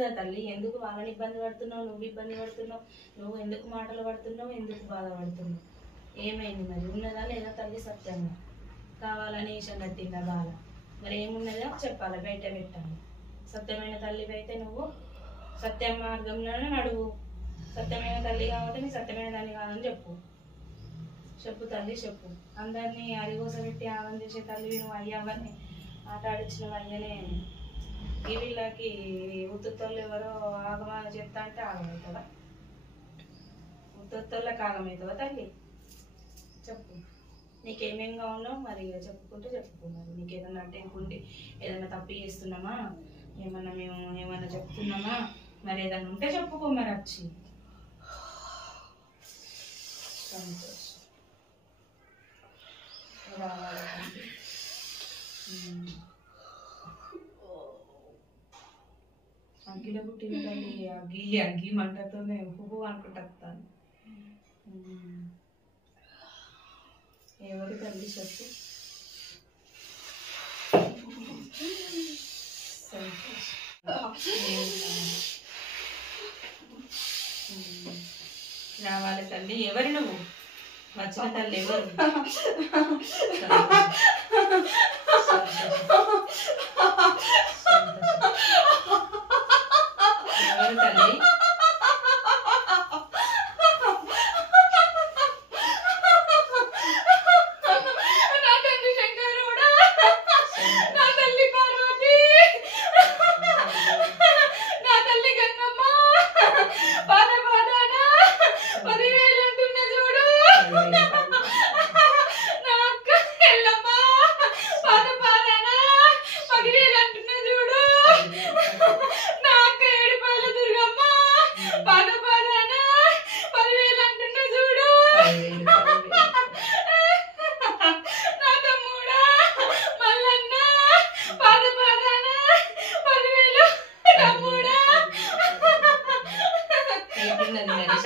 కదా తల్లి, ఎందుకు వాళ్ళని ఇబ్బంది పడుతున్నావు, నువ్వు ఇబ్బంది పడుతున్నావు, నువ్వు ఎందుకు మాటలు పడుతున్నావు, ఎందుకు బాధపడుతున్నావు? ఏమైంది మరి? ఉన్నదా లేదా తల్లి సత్యంగా? కావాలని ఈశం కట్టిందా బాధ? మరి ఏమున్నదో చెప్పాలి, బయట పెట్టాలి. సత్యమైన తల్లివి అయితే నువ్వు సత్య మార్గంలోనే నడువు. సత్యమైన తల్లి కాబట్టి నీ సత్యమైన తల్లి కాదని చెప్పు. చెప్పు తల్లి చెప్పు. అందరినీ అరిగోస పెట్టి ఆగం చేసే తల్లివి నువ్వు. అయ్యవని ఆట ఆడించిన అయ్యనే ఈ వీళ్ళకి ఉత్తుత్తోళ్ళు ఎవరో ఆగమా చెప్తా అంటే ఆగమవుతుందా? ఉత్తుత్తోళ్ళకి ఆగమవుతుందా తల్లి? చెప్పు. నీకేమేం కావాలో మరి చెప్పుకుంటే చెప్పుకున్నారు. నీకు ఏదన్నా అంటే ఇంకుండి ఏదైనా తప్పు చేస్తున్నామా, ఏమన్నా మేము ఏమన్నా చెప్తున్నామా, మరి ఏదన్నా ఉంటే చెప్పుకో మరి వచ్చి. సంతోషం రావాలి. అగ్గిలో పుట్టిన తల్లి అగ్గి అగ్గి మంటతోనే పువ్వు అనుకుంటాను. ఎవరి తల్లి చెప్పు. రావాలి తల్లి. ఎవరు నువ్వు? వచ్చిన తల్లి ఎవరు? ఎవరు తల్లి?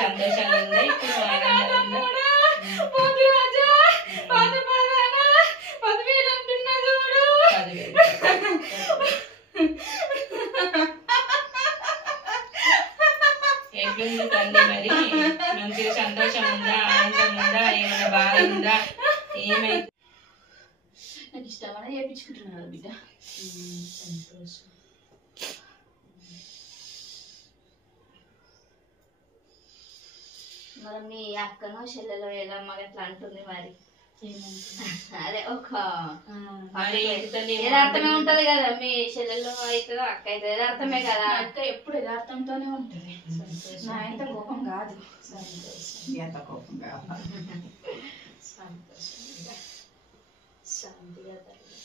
సంతోషంగా ఉందా ఇప్పుడు? ఎట్లుంది తల్లి మరి? మంచిగా సంతోషం ఉందా, ఆనందం ఉందా, ఏమైనా బాధ ఉందా? ఏమైతే నాకు ఇష్టమని చేయించుకుంటున్నాను బిడ్డ. సంతోషం. మరి మీ అక్కనో చెల్లెలో ఏదో అమ్మగా ఎట్లా అంటుంది మరి? అదే ఒక యథార్థమే ఉంటది కదా, మీ చెల్లెల్లో అవుతుందో అక్క అవుతుంది, యథార్థమే కదా. అక్క ఎప్పుడు యథార్థంతోనే ఉంటది. నా ఎంత కోపం కాదు. ఎంత కోపం కాదు. సంతోషం. శాంతిగా తల్లి.